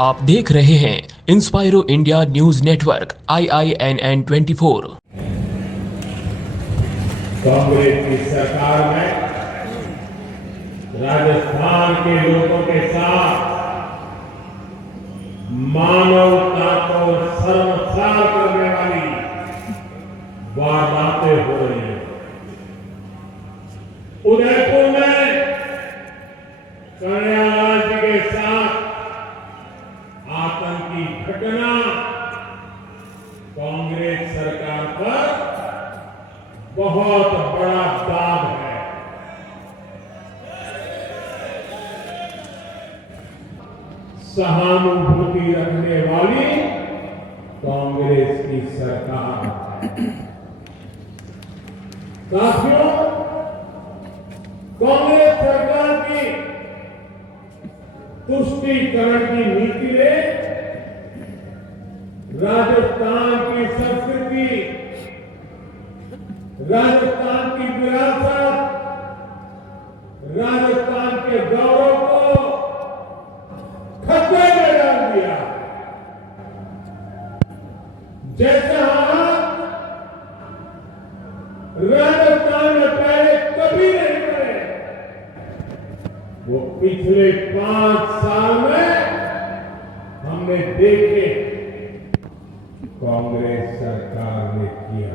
आप देख रहे हैं inspiro India news network IINN 24। Congress की सरकार में राजस्थान के लोगों के साथ मानवता को शर्मसार करने वाली वारदातें हो रही हैं। उदयपुर में कन्हैयालाल जी के साथ आतंकी घटना कांग्रेस सरकार पर बहुत बड़ा दाग है। सहानुभूति रखने वाली कांग्रेस की सरकार है। साथियों, कांग्रेस सरकार की तुष्टीकरण की नीति ने राजस्थान की संस्कृति, राजस्थान की विरासत, राजस्थान के गौरव को खतरे में डाल दिया। जैसे हालात राजस्थान में पहले कभी नहीं बने, वो पिछले 5 साल में हमने देखे कांग्रेस सरकार ने किया।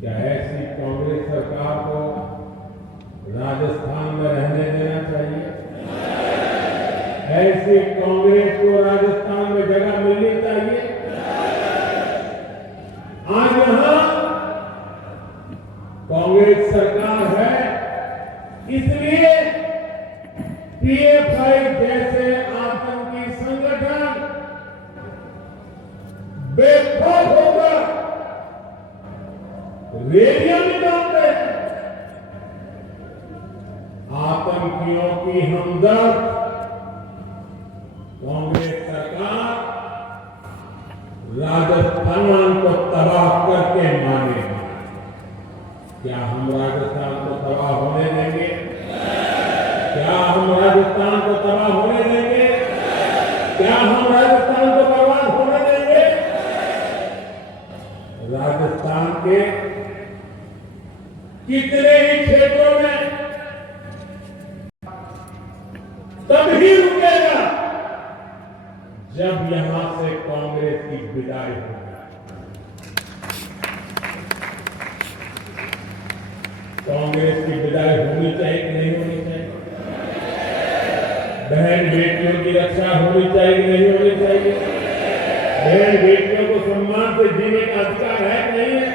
क्या ऐसी कांग्रेस सरकार को राजस्थान में रहने देना चाहिए? ऐसी कांग्रेस को राजस्थान में जगह मिलनी चाहिए? आज यहां कांग्रेस सरकार है, इसलिए PFI जैसे आतंकी संगठन बेखौफ होकर रैलियां निकालते हैं। आतंकियों की हमदर्द कांग्रेस सरकार राजस्थान को तबाह करके मानेगी। क्या हम राजस्थान को तबाह होने देंगे? क्या हम राजस्थान को तबाह होने देंगे? क्या हम राजस्थान को बर्बाद होने देंगे? राजस्थान के कितने ही क्षेत्रों में तभी रुकेगा जब यहां से कांग्रेस की विदाई होगी। कांग्रेस की विदाई होनी चाहिए कि नहीं होनी चाहिए? बहन बेटियों की रक्षा होनी चाहिए कि नहीं होनी चाहिए? बहन बेटियों को सम्मान से जीने का अधिकार है कि नहीं है?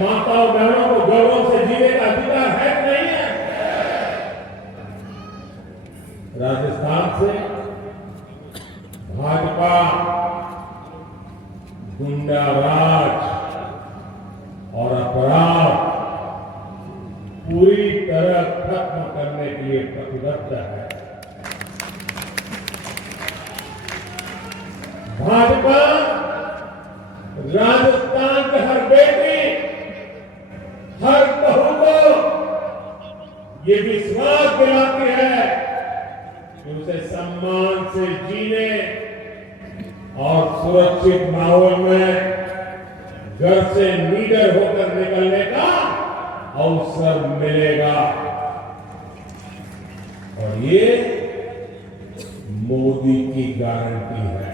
माताओं बहनों को गौरव से जीने का अधिकार है कि नहीं है? राजस्थान से भाजपा गुंडाराज और अपराध पूरी तरह खत्म करने के लिए प्रतिबद्ध है। भाजपा राजस्थान के हर बेटी, हर बहू को ये विश्वास दिलाती है कि उसे सम्मान से जीने और सुरक्षित माहौल में घर से निडर होकर निकलने का अवसर मिलेगा। और ये मोदी की गारंटी है।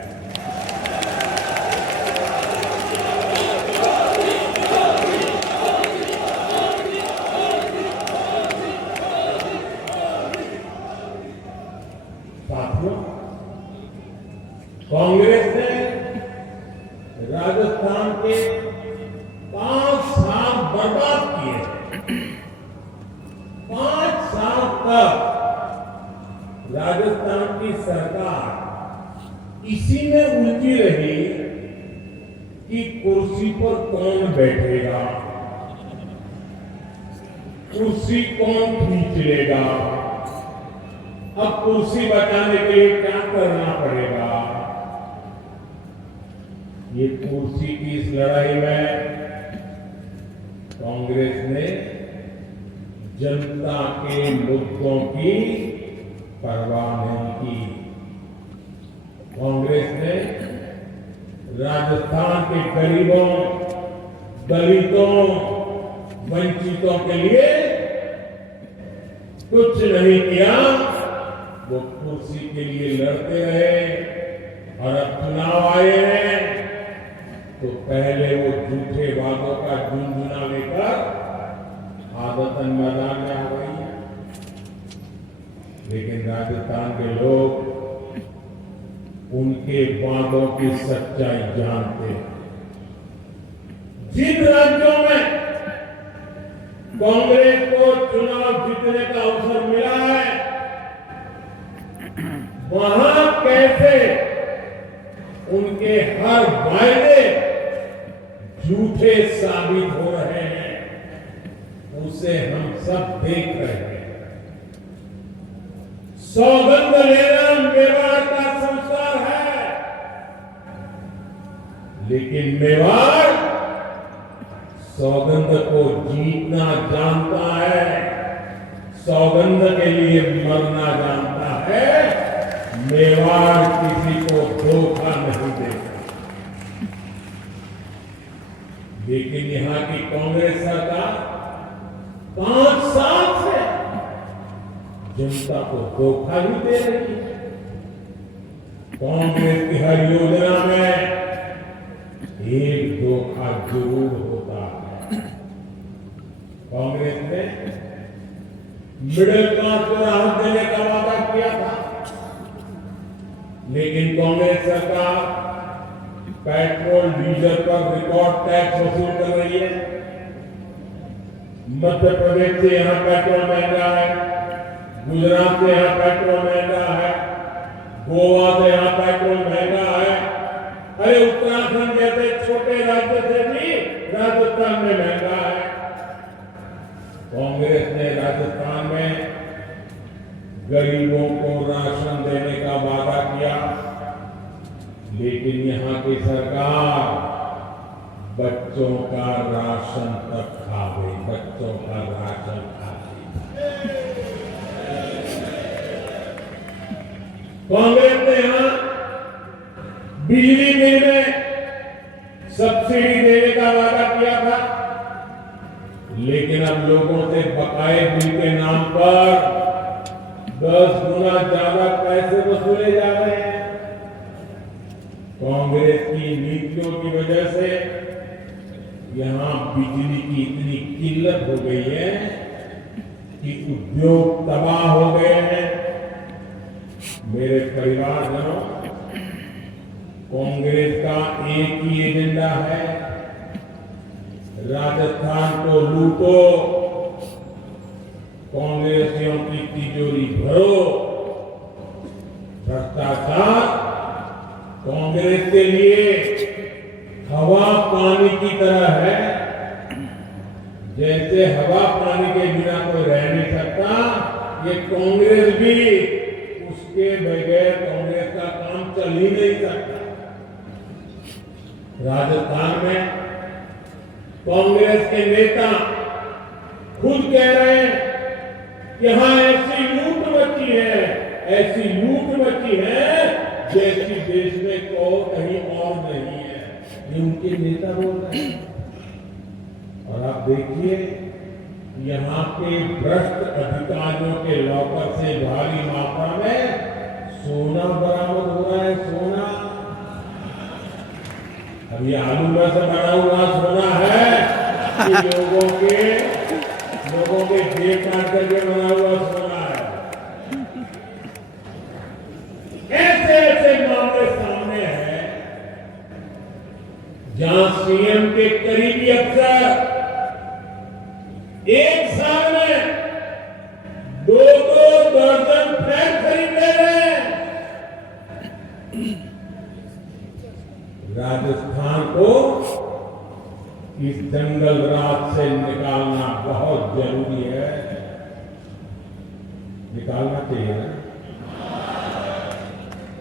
साथियों, कांग्रेस ने राजस्थान के 5 साल बर्बाद किए। 5 साल तक राजस्थान की सरकार इसी में उलझी रही कि कुर्सी पर कौन बैठेगा, कुर्सी कौन खींच लेगा, अब कुर्सी बचाने के लिए क्या करना पड़ेगा। ये कुर्सी की इस लड़ाई में कांग्रेस ने जनता के मुद्दों की परवाह नहीं की। कांग्रेस ने राजस्थान के गरीबों, दलितों, वंचितों के लिए कुछ नहीं किया। वो कुर्सी के लिए लड़ते रहे और अब चुनाव आए हैं तो पहले वो झूठे वादों का झुंझुना लेकर आदतन मैदान में आ गई है। लेकिन राजस्थान के लोग उनके वादों की सच्चाई जानते हैं। जिन राज्यों में कांग्रेस को चुनाव जीतने का अवसर मिला है, वहां कैसे उनके हर वायदे झूठे साबित हो रहे हैं, उसे हम सब देख रहे हैं। सौगंध लेना मेवाड़ का संस्कार है, लेकिन मेवाड़ सौगंध को जीतना जानता है, सौगंध के लिए मरना जानता है। मेवाड़ किसी को धोखा नहीं देता। लेकिन यहां की कांग्रेस सरकार 5 साल से जनता को धोखा ही दे रही है। कांग्रेस की हर योजना में एक धोखा जरूर होता है। कांग्रेस ने मिडिल क्लास को राहत देने का वादा किया था, लेकिन कांग्रेस सरकार पेट्रोल डीजल पर रिकॉर्ड टैक्स वसूल कर रही है। मध्य प्रदेश से यहां पेट्रोल महंगा है, गुजरात से यहां पेट्रोल महंगा है, गोवा से यहां पेट्रोल महंगा है। अरे उत्तराखंड जैसे छोटे राज्य से भी राजस्थान में महंगा है। कांग्रेस ने राजस्थान में गरीबों को राशन देने का वादा किया, लेकिन यहां की सरकार बच्चों का राशन तक खा गई, बच्चों का राशन खा गई। कांग्रेस ने यहां बिजली बिल में सब्सिडी देने का वादा किया था, लेकिन अब लोगों से बकाए बिल के नाम पर 10 गुना ज्यादा पैसे वसूले जा रहे हैं। कांग्रेस की नीतियों की वजह से यहां बिजली की इतनी किल्लत हो गई है कि उद्योग तबाह हो गए हैं। मेरे परिवारजनों, कांग्रेस का एक ही एजेंडा है, राजस्थान को लूटो, कांग्रेसियों की तिजोरी भरो। भ्रष्टाचार कांग्रेस के लिए हवा पानी की तरह है। जैसे हवा पानी के बिना कोई रह नहीं सकता, ये कांग्रेस भी उसके बगैर कांग्रेस का काम चल ही नहीं सकता। राजस्थान में कांग्रेस के नेता खुद कह रहे हैं, यहां ऐसी लूट मची है, ऐसी लूट मची है जैसी देश में कहीं और नहीं है। ये उनके नेता बोल रहे हैं। और आप देखिए, यहाँ के भ्रष्ट अधिकारियों के लॉकर से भारी मात्रा में सोना बरामद हो रहा है। सोना, अब ये आलू में से बना हुआ सोना है कि लोगों के जेब काट करके बना हुआ सोना है। ऐसे ऐसे मामले सामने हैं जहां सीएम के करीबी अफसर एक साल में 2-2 दर्जन फ्लैट खरीद ले रहे हैं। राजस्थान को इस जंगल राज से निकालना बहुत जरूरी है। निकालना चाहिए ना,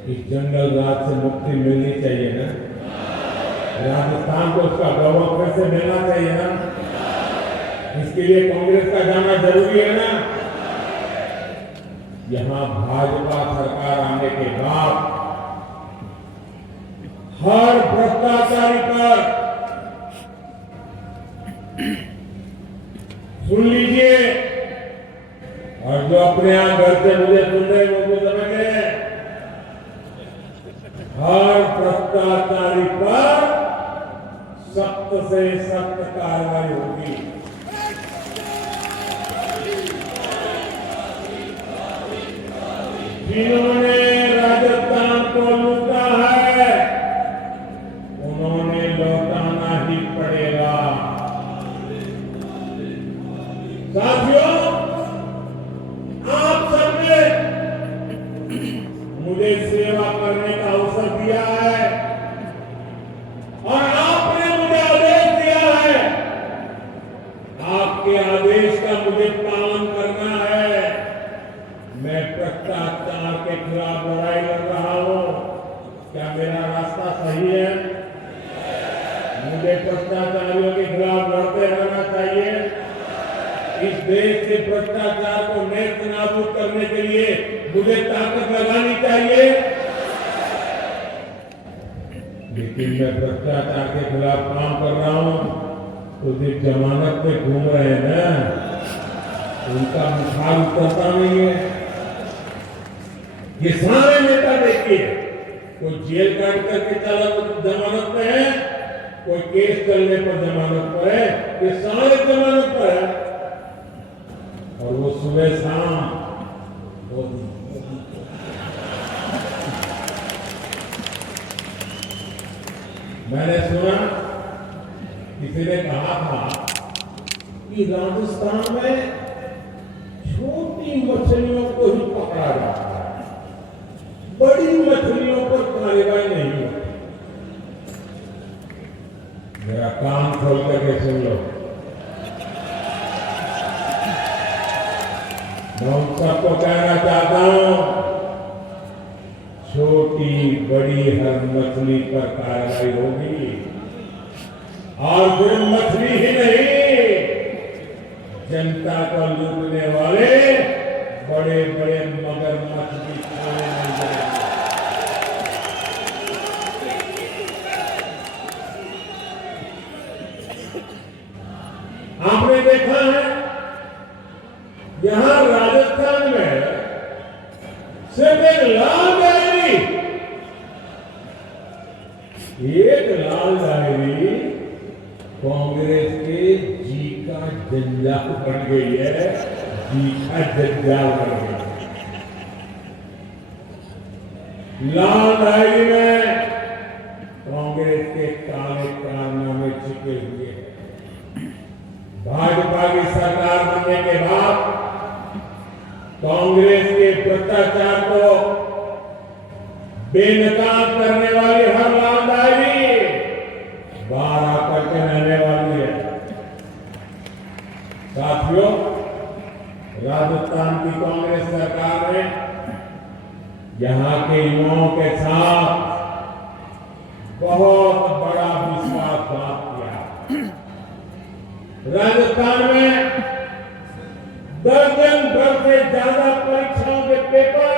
इस जंगल राज से मुक्ति मिलनी चाहिए ना। राजस्थान को उसका गौरव फिर से मिलना चाहिए ना। इसके लिए कांग्रेस का जाना जरूरी है ना। यहाँ भाजपा सरकार आने के बाद हर भ्रष्टाचारी पर सुन लीजिए, और जो अपने यहाँ घर से मुझे सुन रहे वो भी समझ गए, हर भ्रष्टाचारी पर सख्त से सख्त कार्रवाई होगी। जिन्होंने राजस्थान को लूटा है उन्होंने लौटाना ही पड़ेगा। साथियों, आप सबने मुझे सेवा करने का अवसर दिया है और आपने मुझे आदेश दिया है। आपके आदेश का मुझे पालन करना है। मैं भ्रष्टाचार के खिलाफ लड़ाई लड़ रहा हूं। क्या मेरा रास्ता सही है? मुझे भ्रष्टाचारियों के खिलाफ लड़ते रहना चाहिए। इस देश के भ्रष्टाचार को नेस्त नाबूद करने के लिए मुझे ताकत लगानी चाहिए। लेकिन मैं भ्रष्टाचार के खिलाफ काम कर रहा हूं तो जो जमानत पे घूम रहे हैं ना, उनका मुखार उतरता नहीं है। ये सारे नेता देखिए, कोई जेल काट करके चला तो जमानत पे है, कोई केस चलने पर जमानत पर है, ये सारे जमानत पर है। और वो सुबह शाम मैंने सुना किसी ने कहा था कि राजस्थान में छोटी मछलियों को ही पकड़ा जाता है, बड़ी मछलियों पर कार्रवाई नहीं होती। मेरा कान खोल करके सुन लो। मैं उन सबको कहना चाहता हूं, छोटी बड़ी हर मछली पर कार्रवाई होगी। और सिर्फ मछली ही नहीं, जनता को लूटने वाले बड़े बड़े मगरमच्छ भी खाने नहीं जाएंगे। आपने देखा है यहां राजस्थान में सिर्फ एक लाल डायरी कांग्रेस के जी का जंजाल बन गई है। जी का जंजाल बन गई है। लाल डायरी में कांग्रेस के काले कारनामे छिपे हुए हैं। भाजपा की सरकार बनने के बाद कांग्रेस के भ्रष्टाचार को बेनकाब करने वाली हर लाल डायरी बाहर आकर के रहने वाली है। साथियों, राजस्थान की कांग्रेस सरकार ने यहां के युवाओं के साथ बहुत बड़ा विश्वासघात किया। राजस्थान में दर्जन भर से ज्यादा परीक्षाओं के पेपर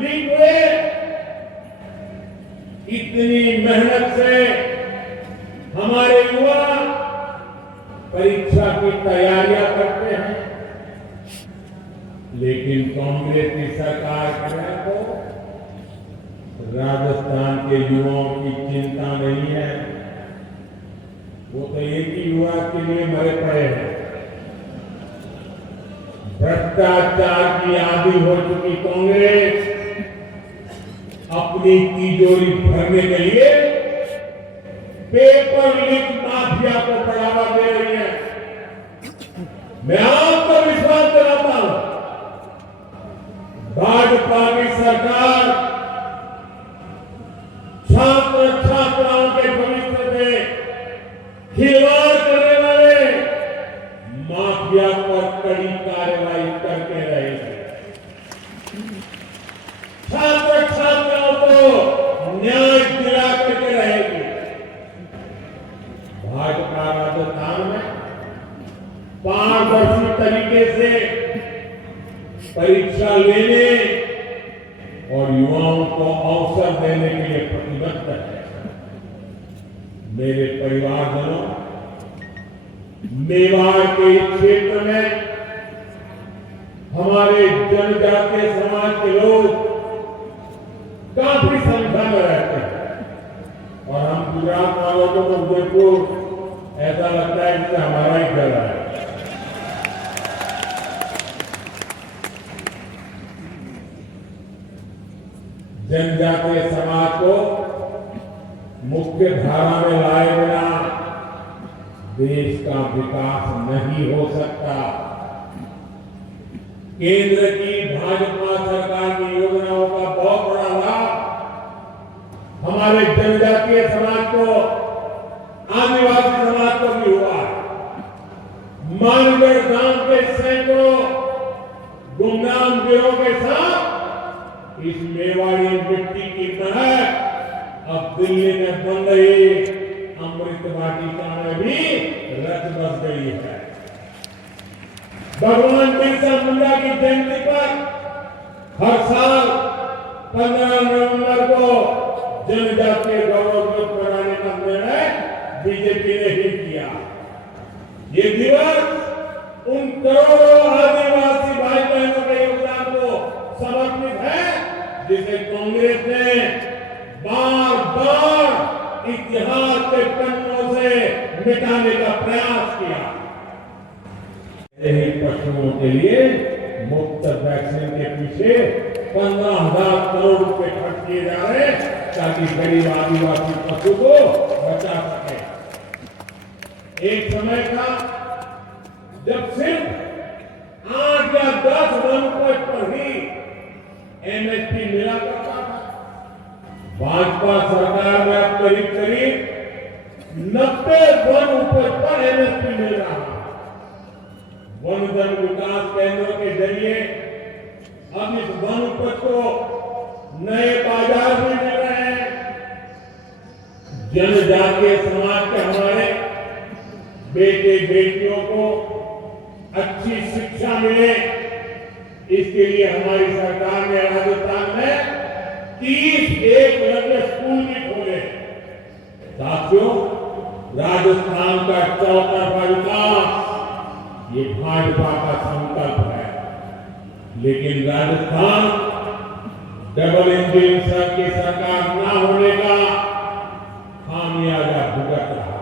लीक हुए। इतनी मेहनत से हमारे युवा परीक्षा की तैयारियां करते हैं, लेकिन कांग्रेस की सरकार को राजस्थान के युवाओं की चिंता नहीं है। वो तो एक ही युवा के लिए मरे पड़े हैं। भ्रष्टाचार की आदी हो चुकी कांग्रेस अपनी तिजोरी भरने के लिए पेपर लीक माफिया को बढ़ावा दे रही है। मैं आपको विश्वास दिलाता हूं, भाजपा की सरकार छात्र छात्राओं के भविष्य में खिलवाड़ करने वाले माफिया पर कड़ी कार्रवाई करके रहेगी। छात्र छात्राओं को न्याय दिला करके रहेगी। भाजपा राजस्थान में पारदर्शी तरीके से परीक्षा परीक्षा लेने और युवाओं को अवसर देने के लिए प्रतिबद्ध है। मेरे परिवारजनों, मेवाड़ के इस क्षेत्र में हमारे जनजातीय समाज के लोग काफी संख्या में रहते हैं और हम गुजरात वालों को तो उदयपुर ऐसा लगता है कि हमारा ही घर है। जनजातीय समाज को मुख्य धारा में लाए बिना देश का विकास नहीं हो सकता। केंद्र की भाजपा सरकार की योजनाओं का बहुत बड़ा लाभ हमारे जनजातीय समाज को, आदिवासी समाज को भी हुआ है। मानगढ़ गांव के सैकड़ों गुमनाम गिरोह के साथ इस मेवाड़ी मिट्टी की महक अब दिल्ली में बन रही अमृत वाटिका में भी रच बस गई है। भगवान बिरसा मुंडा की जयंती पर हर साल 15 नवंबर को जनजातीय गौरव दिवस मनाने का निर्णय बीजेपी ने ही किया। ये दिवस उन करोड़ों आदिवासी भाई बहनों के योगदान को समर्पित है जिसे कांग्रेस ने बार बार इतिहास के पन्नों से मिटाने का प्रयास किया। यही पशुओं के लिए मुफ्त वैक्सीन के पीछे 15,000 करोड़ रुपए खर्च किए जा रहे हैं ताकि गरीब आदिवासी पशु को बचा सके। एक समय था जब सिर्फ 8 या 10 वन पर ही एमएसपी मिला करता था। भाजपा सरकार में अब करीब करीब 90 वन उपज पर एमएसपी मिल रहा है। वन धन विकास केंद्रों के जरिए अब इस वन उपज को नए बाजार भी मिल रहे हैं। जनजातीय समाज के हमारे बेटे बेटियों को अच्छी शिक्षा मिले, इसके लिए हमारी सरकार ने राजस्थान में 30 एकलव्य स्कूल भी खोले। साथियों, राजस्थान का चौतरफा विकास ये भाजपा का संकल्प है, लेकिन राजस्थान डबल इंजन की सरकार न होने का खामियाजा भुगत रहा।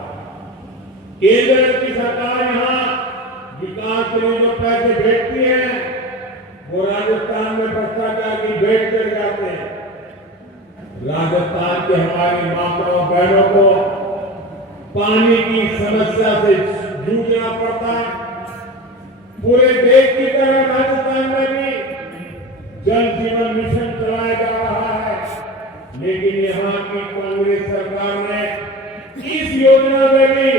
केंद्र की सरकार यहाँ विकास के लिए जो पैसे भेजती है वो राजस्थान में भ्रष्टाचार की भेंट चढ़ जाते हैं। राजस्थान के हमारी माताओं बहनों को पानी की समस्या से जूझना पड़ता है। पूरे देश की तरह राजस्थान में भी जल जीवन मिशन चलाया जा रहा है, लेकिन यहाँ की कांग्रेस सरकार ने इस योजना में भी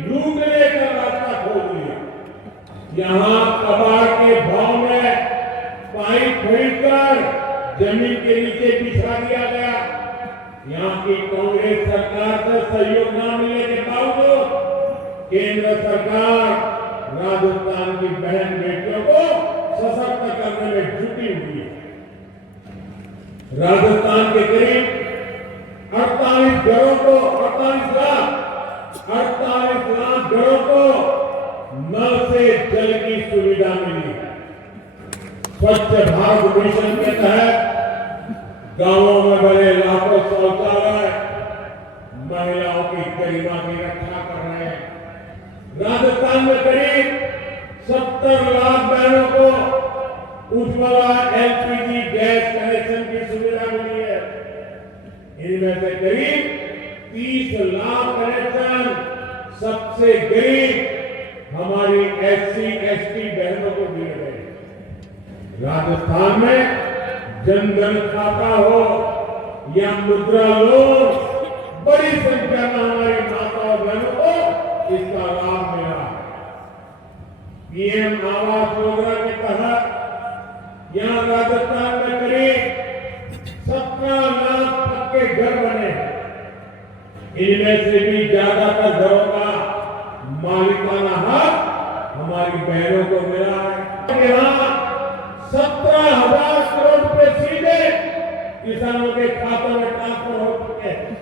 लूटने का रास्ता खोल दिया। यहाँ कबाड़ के भाव में पाइप खरीदकर जमीन के नीचे बिछा दिया गया। यहाँ की कांग्रेस सरकार से सहयोग न मिलने के बावजूद केंद्र सरकार राजस्थान की बहन बेटियों को सशक्त करने में जुटी हुई है। राजस्थान के करीब 48 घरों को 48 लाख घरों को नल से जल की सुविधा मिली है। स्वच्छ भारत मिशन के तहत गांवों में बने लाखों शौचालय महिलाओं की गरिमा की रक्षा कर रहे हैं। राजस्थान में करीब 70 लाख बहनों को उज्ज्वला एलपीजी गैस कनेक्शन की सुविधा मिली है। इनमें से करीब 30 लाख कनेक्शन सबसे गरीब हमारी एससी एसटी बहनों को दिए गए। राजस्थान में जनधन खाता हो या मुद्रा लोन, बड़ी संख्या में हमारी माता और बहनों को इसका लाभ मिला है। पीएम आवास योजना के तहत यहाँ राजस्थान में करीब 17 लाख पक्के घर बने हैं। इनमें से भी ज्यादातर घरों का मालिकाना हक हमारी बहनों को मिला है। यहाँ 17 किसानों के खातों में ट्रांसफर हो चुके हैं।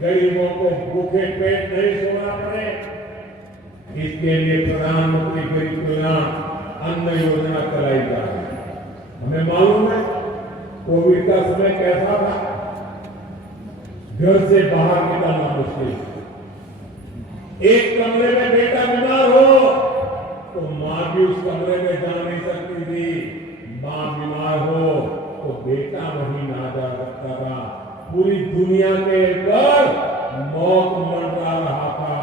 गरीबों को भूखे पेट नहीं सोना पड़े, इसके लिए प्रधानमंत्री गरीब कल्याण अन्न योजना चलाई जा रही है। हमें मालूम है कोविड का समय कैसा था, घर से बाहर निकलना मुश्किल। एक कमरे में बेटा बीमार हो तो मां भी उस कमरे में जा नहीं सकती थी। मां बीमार हो तो बेटा वहीं ना जा सकता था। पूरी दुनिया के ऊपर मौत मंडरा रहा था।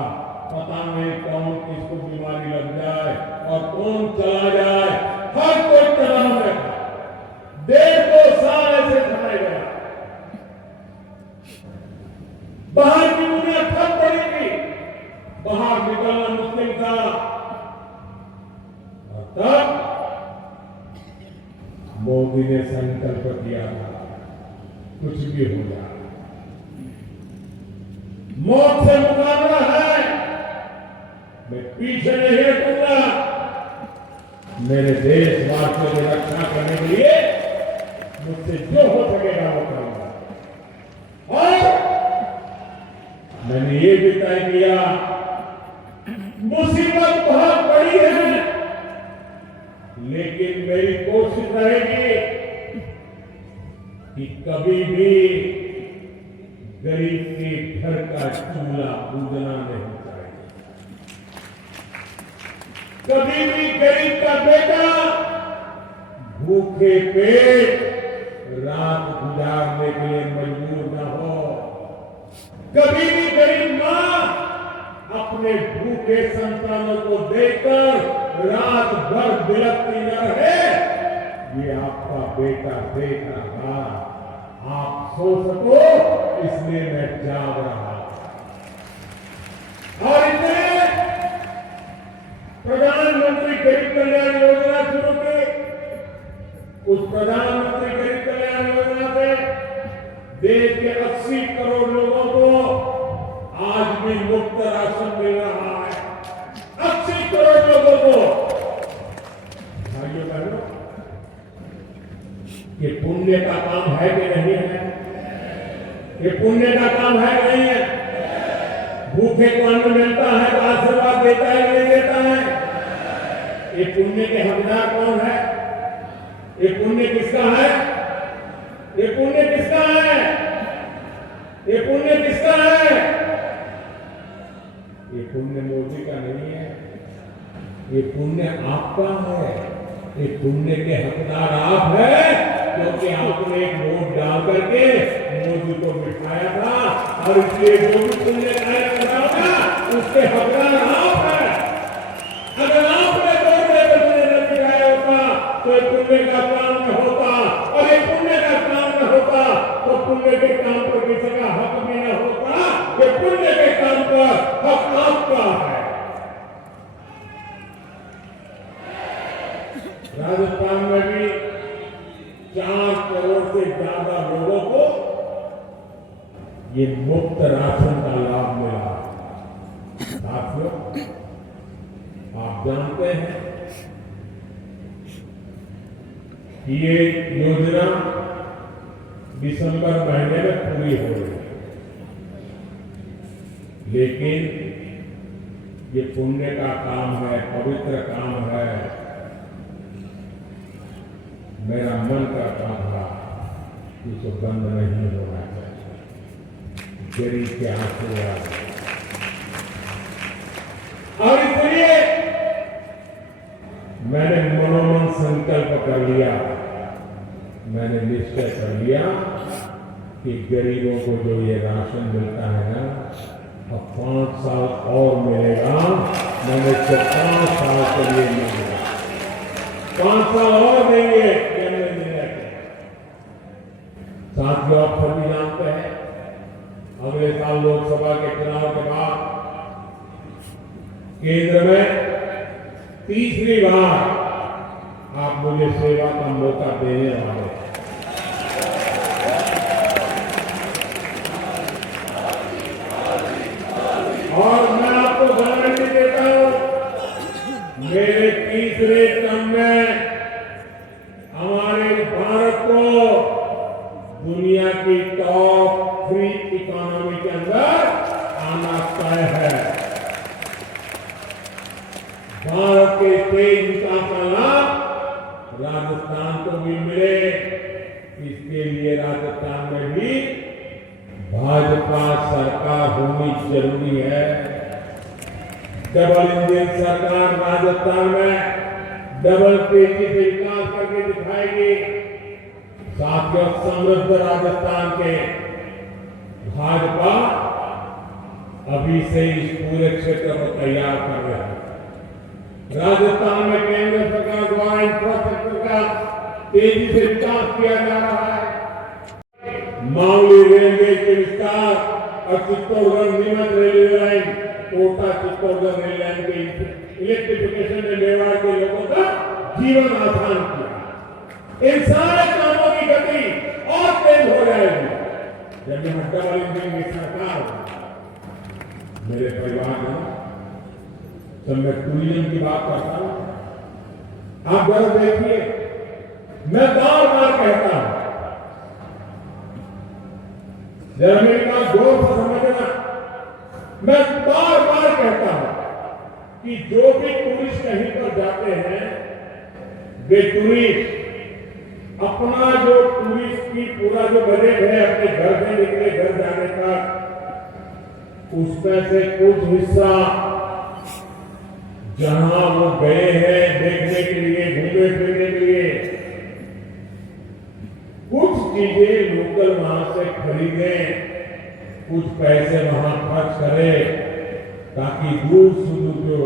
पता नहीं कौन किसको बीमारी लग जाए और कौन चला जाए, हर कोई तनाव में था। 1.5 साल ऐसे समय गया। बाहर की दुनिया ठप पड़ी थी, बाहर निकलना मुश्किल था। और तब मोदी ने संकल्प किया था कुछ भी हो जाए, मौत से मुकाबला है, मैं पीछे नहीं हटूंगा। मेरे देशवासियों की रक्षा करने के लिए मुझसे जो हो सकेगा वो करूंगा। और मैंने ये भी तय किया, मुसीबत बहुत बड़ी है, लेकिन मेरी कोशिश रहेगी कि कभी भी गरीब के घर का चूल्हा बुझना नहीं चाहिए। कभी भी गरीब का बेटा भूखे पेट रात गुजारने के लिए मजबूर न हो। कभी भी गरीब मां अपने भूखे संतानों को देखकर रात भर बिलखती न रहे। ये आपका बेटा देख रहा, आप सो सको इसलिए मैं जाग रहा। और इसलिए प्रधानमंत्री गरीब कल्याण योजना शुरू की। उस प्रधानमंत्री गरीब कल्याण योजना से देश के 80 करोड़ लोगों को आज भी मुफ्त राशन मिल रहा है। 80 करोड़ लोगों को। भाइयों बहनों, ये पुण्य का काम है कि नहीं है? ये पुण्य का काम है कि नहीं है? भूखे को अन्न मिलता है तो आशीर्वाद देता है कि नहीं देता है? ये पुण्य के हकदार कौन है? ये पुण्य किसका है? ये पुण्य किसका है? ये पुण्य किसका है? ये पुण्य मोदी का नहीं है, ये पुण्य आपका है। ये पुण्य के हकदार आप हैं, क्योंकि आपने एक वोट डाल करके मोदी को बिठाया था। और इसलिए जो भी पुण्य कार्य कर रहा होगा उसके हकदार आप हैं। अगर आपने वोट देकर पुण्य न बिठाया होता तो ये पुण्य का काम न होता, और ये पुण्य का काम न होता तो पुण्य के काम पर किसी का हक भी न होता। ये पुण्य के काम पर हक आपका है। राजस्थान में भी 4 करोड़ से ज्यादा लोगों को ये मुफ्त राशन का लाभ मिला। साथियों, आप जानते हैं कि ये योजना दिसंबर महीने में पूरी हो रही है, लेकिन ये पुण्य का काम है, पवित्र काम है। मेरा मन का काम था कि इसको बंद नहीं होना चाहिए। गरीब के आशीर्वाद, और इसलिए मैंने मनोमन संकल्प कर लिया, मैंने निश्चय कर लिया कि गरीबों को जो ये राशन मिलता है ना, अब 5 साल और मिलेगा। मैंने इसको 5 साल के लिए मिलेगा, 5 साल और देंगे। साथियों, आप सभी जानते हैं अगले साल लोकसभा के चुनाव के बाद केंद्र में तीसरी बार आप मुझे सेवा का मौका देने वाले हैं। और मैं आपको गारंटी देता हूं, मेरे तीसरे टर्म में हमारे भारत को दुनिया की टॉप 3 इकोनॉमी के अंदर आना तय है। भारत के तेज विकास का लाभ राजस्थान को भी मिले, इसके लिए राजस्थान में भी भाजपा सरकार होनी जरूरी है। डबल इंजन सरकार राजस्थान में डबल तेजी से विकास करके दिखाएगी। साथियों, समृद्ध राजस्थान के भाजपा अभी से इस पूरे क्षेत्र को तैयार कर रहे हैं। राजस्थान में केंद्र सरकार द्वारा इंफ्रास्ट्रक्चर का तेजी से विकास किया जा रहा है। मावली रेलवे के विस्तार और Chittorgarh Neemuch railway line, Kota Chittorgarh rail line के इलेक्ट्रिफिकेशन ने मेवाड़ के लोगों का जीवन आसान किया। इन सारे कामों की गति और तेज हो जाएगी जब यहां डबल इंजन की सरकार। मेरे परिवार में जब मैं टूरिज्म की बात करता हूं, आप जरा देखिए, मैं बार बार कहता हूं, जरा मेरी बात गौर से समझना, मैं बार बार कहता हूं कि जो भी टूरिस्ट कहीं पर जाते हैं, वे टूरिस्ट अपना जो टूरिस्ट की पूरा जो बजट है अपने घर से निकले घर जाने का, उसमें से कुछ हिस्सा जहां वो गए हैं देखने के लिए, घूमने फिरने के लिए, कुछ चीजें लोकल वहां से खरीदें, कुछ पैसे वहां खर्च करें, ताकि दूर सुदूर जो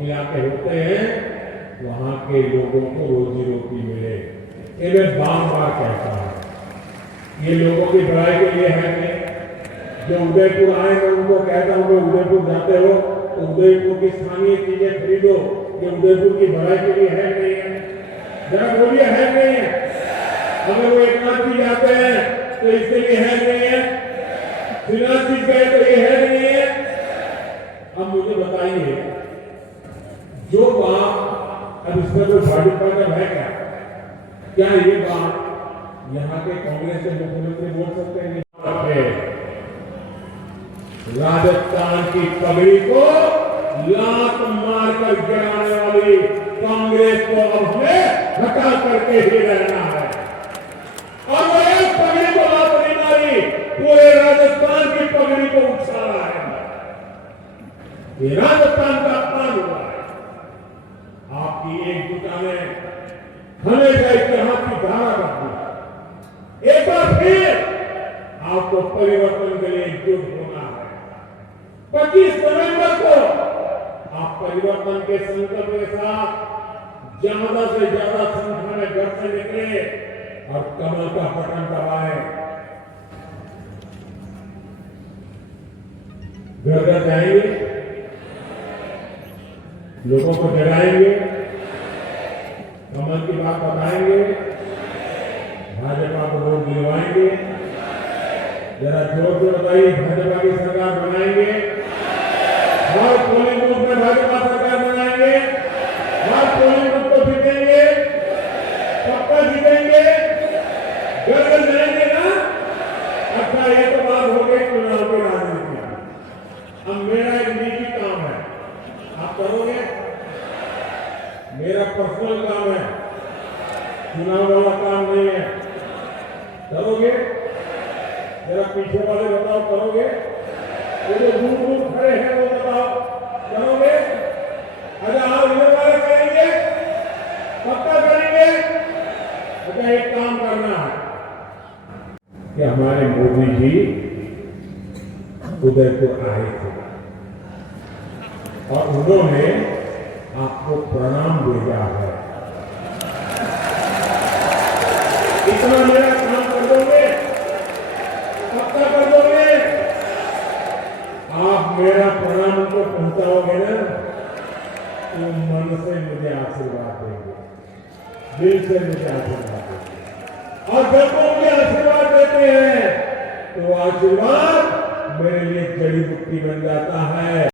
इलाके होते हैं वहां के लोगों को रोजी रोटी मिले। ये मैं बार बार कहता हूं, ये लोगों की भलाई के लिए है नहीं। जो उदयपुर आए मैं उनको कहता हूं कि उदयपुर जाते हो तो उदयपुर की स्थानीय चीजें खरीदो, ये उदयपुर की भलाई के लिए है नहीं है? जरा बोलिए, है नहीं है? अगर वो एक नाथ जी जाते हैं तो इसके लिए है नहीं है? श्रीनाथ जी गए तो ये है नहीं है? अब मुझे बताइए, जो बात अब इसमें कोई भाजपा का है क्या ये बात यहाँ के कांग्रेस के मुख्यमंत्री बोल सकते हैं? राजस्थान की पगड़ी को लात मारकर गिराने वाली कांग्रेस को अब हमें हटा करके ही रहना है। और वो एक पगड़ी को लात नहीं मारी, पूरे राजस्थान की पगड़ी को उछाला है। ये राजस्थान का अपमान हुआ है। आपकी एकजुटता ने हमेशा इतिहास की धारा कर दी। एक बार फिर आपको परिवर्तन के लिए एकजुट होना है। 25 नवंबर को आप परिवर्तन के संकल्प के साथ ज्यादा से ज्यादा संख्या में घर से निकले और कमल का बटन दबाएं। घर घर जाएंगे, लोगों को जगाएंगे, कमल की बात बताएंगे, भाजपा को वोट दिलवाएंगे। जरा जोर से बताइए, भाजपा की सरकार बनाएंगे, हर पोलिंग बूथ में भाजपा सरकार बनाएंगे, हर पोलिंग बूथ को जीतेंगे, पक्का जीतेंगे, घर घर जाएंगे ना? अच्छा, ये तो बात हो गई चुनाव की राजनीति। अब मेरा एक निजी काम है, आप करोगे? मेरा पर्सनल काम है, चुनाव वाला काम नहीं है। करोगे? जरा पीछे वाले बताओ, करोगे? वो जो दूर दूर खड़े हैं वो बताओ, करोगे? अच्छा, आप इधर वाले करेंगे? पक्का करेंगे? अच्छा, एक काम करना है कि हमारे मोदी जी उदयपुर आए थे और उन्होंने आपको प्रणाम भेजा है। इतना मेरा काम कर दोगे? पक्का कर दोगे? आप मेरा प्रणाम उनको पहुंचाओगे ना, तो मन से मुझे आशीर्वाद देंगे, दिल से मुझे आशीर्वाद देंगे। और जब वो मुझे आशीर्वाद देते हैं तो आशीर्वाद मेरे लिए जड़ी बूटी बन जाता है।